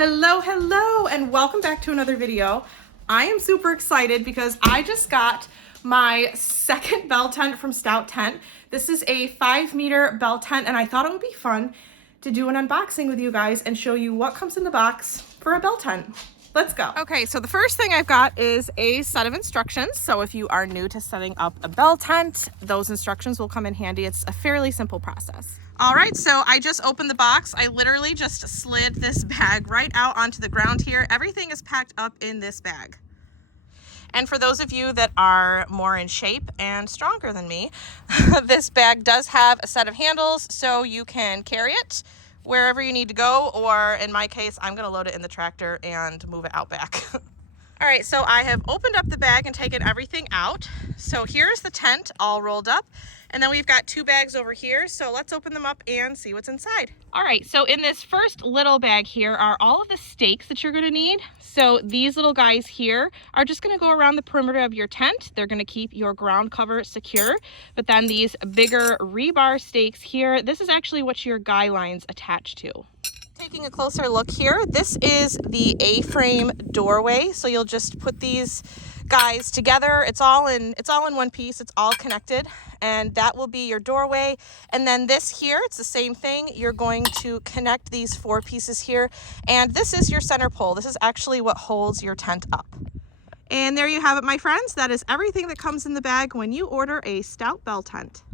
Hello, and welcome back to another video. I am super excited because I just got my second bell tent from Stout Tent. This is a 5-meter bell tent, and I thought it would be fun to do an unboxing with you guys and show you what comes in the box for a bell tent. Let's go. Okay, so the first thing I've got is a set of instructions. So if you are new to setting up a bell tent, those instructions will come in handy. It's a fairly simple process. All right, so I just opened the box. I literally just slid this bag right out onto the ground here. Everything is packed up in this bag. And for those of you that are more in shape and stronger than me, this bag does have a set of handles so you can carry it wherever you need to go, or in my case, I'm gonna load it in the tractor and move it out back. All right, so I have opened up the bag and taken everything out. So here's the tent all rolled up. And then we've got 2 bags over here. So let's open them up and see what's inside. All right, so in this first little bag here are all of the stakes that you're gonna need. So these little guys here are just gonna go around the perimeter of your tent. They're gonna keep your ground cover secure. But then these bigger rebar stakes here, this is actually what your guy line's attached to. Taking a closer look here, this is the A-frame doorway. So you'll just put these guys together. It's all in one piece. It's all connected, and that will be your doorway. And then this here, it's the same thing. You're going to connect these 4 pieces here, and this is your center pole. This is actually what holds your tent up. And there you have it, my friends. That is everything that comes in the bag when you order a Stout bell tent.